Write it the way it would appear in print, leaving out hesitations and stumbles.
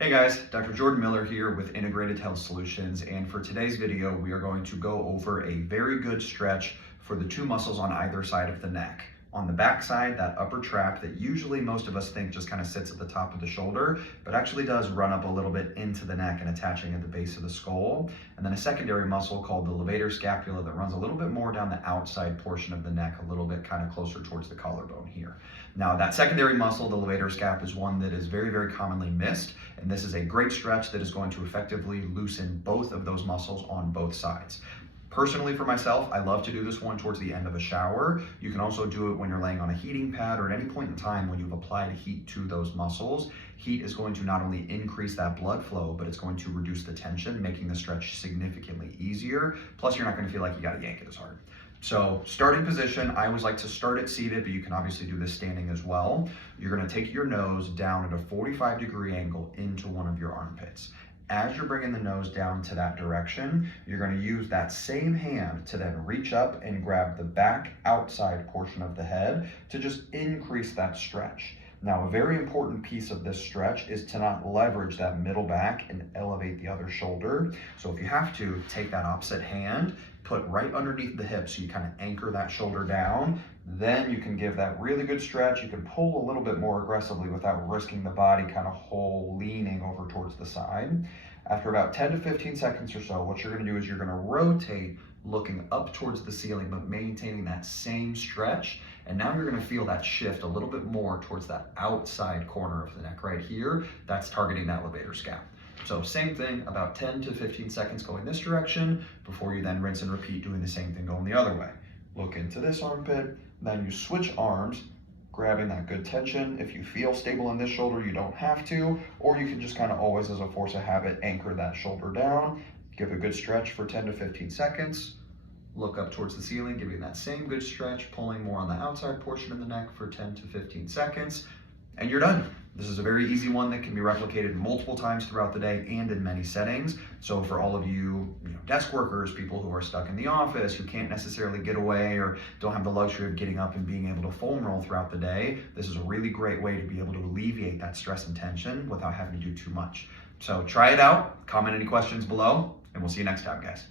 Hey guys, Dr. Jordan Miller here with Integrated Health Solutions, and for today's video we are going to go over a very good stretch for the two muscles on either side of the neck. On the back side, that upper trap that usually most of us think just kind of sits at the top of the shoulder, but actually does run up a little bit into the neck and attaching at the base of the skull. And then a secondary muscle called the levator scapula that runs a little bit more down the outside portion of the neck, a little bit kind of closer towards the collarbone here. Now that secondary muscle, the levator scap, is one that is very, very commonly missed. And this is a great stretch that is going to effectively loosen both of those muscles on both sides. Personally, for myself, I love to do this one towards the end of a shower. You can also do it when you're laying on a heating pad or at any point in time when you've applied heat to those muscles. Heat is going to not only increase that blood flow, but it's going to reduce the tension, making the stretch significantly easier. Plus, you're not going to feel like you got to yank it as hard. So starting position, I always like to start it seated, but you can obviously do this standing as well. You're going to take your nose down at a 45-degree angle into one of your armpits. As you're bringing the nose down to that direction, you're going to use that same hand to then reach up and grab the back outside portion of the head to just increase that stretch. Now, a very important piece of this stretch is to not leverage that middle back and elevate the other shoulder. So if you have to, take that opposite hand, put right underneath the hip so you kind of anchor that shoulder down. Then you can give that really good stretch. You can pull a little bit more aggressively without risking the body kind of whole leaning over towards the side. After about 10 to 15 seconds or so, what you're going to do is you're going to rotate looking up towards the ceiling, but maintaining that same stretch. And now you're going to feel that shift a little bit more towards that outside corner of the neck right here. That's targeting that levator scap. So same thing, about 10 to 15 seconds going this direction before you then rinse and repeat doing the same thing going the other way. Look into this armpit, then you switch arms, grabbing that good tension. If you feel stable in this shoulder, you don't have to, or you can just kind of always, as a force of habit, anchor that shoulder down. Give a good stretch for 10 to 15 seconds. Look up towards the ceiling, giving that same good stretch, pulling more on the outside portion of the neck for 10 to 15 seconds, and you're done. This is a very easy one that can be replicated multiple times throughout the day and in many settings. So for all of you, desk workers, people who are stuck in the office, who can't necessarily get away or don't have the luxury of getting up and being able to foam roll throughout the day, this is a really great way to be able to alleviate that stress and tension without having to do too much. So try it out, comment any questions below, and we'll see you next time, guys.